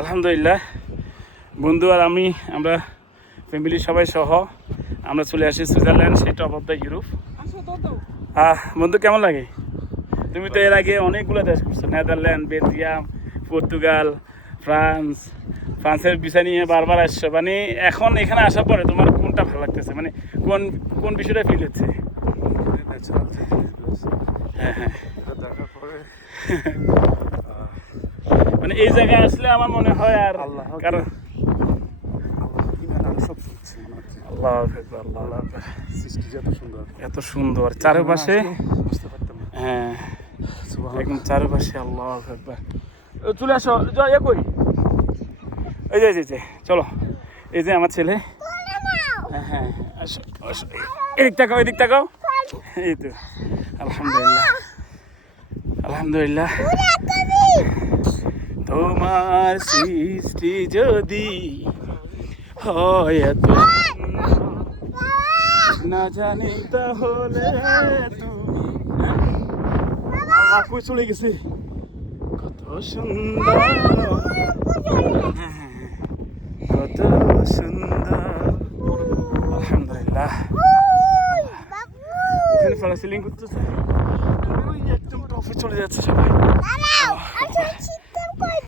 আলহামদুলিল্লাহ, বন্ধু আর আমরা ফ্যামিলি সবাই সহ আমরা চলে আসি সুইজারল্যান্ড, সেই টপ অফ দ্য ইউরোপ। বন্ধু কেমন লাগে? তুমি তো এর আগে অনেকগুলো দেশ ঘুরছো, নেদারল্যান্ড, বেলজিয়াম, পর্তুগাল, ফ্রান্সের ভিসা নিয়ে বারবার আসছো। মানে এখন এখানে আসার পরে তোমার কোনটা ভালো লাগতেছে? মানে কোন কোন বিষয়টা ফিল হচ্ছে? হ্যাঁ হ্যাঁ, মানে এই জায়গায় আসলে আমার মনে হয় আর কারণ আল্লাহ আল্লাহ এত সুন্দর চারপাশে, হ্যাঁ একদম চারপাশে আল্লাহ আকবার। চলে আসো, কই এই যে চলো, এই যে আমার ছেলে। হ্যাঁ হ্যাঁ, আসো আসো, এদিক তাকাও, এদিক তাকাও। এই তো আলহামদুলিল্লাহ আলহামদুলিল্লাহ। তোমার সৃষ্টি যদি হয় এত না জানি তাহলে তুমি কই চলে গেছে, কত সুন্দর কত সুন্দর। আলহামদুলিল্লাহ, এখানে ফ্লাইং করতেছে, একদম টপে চলে যাচ্ছে সবাই।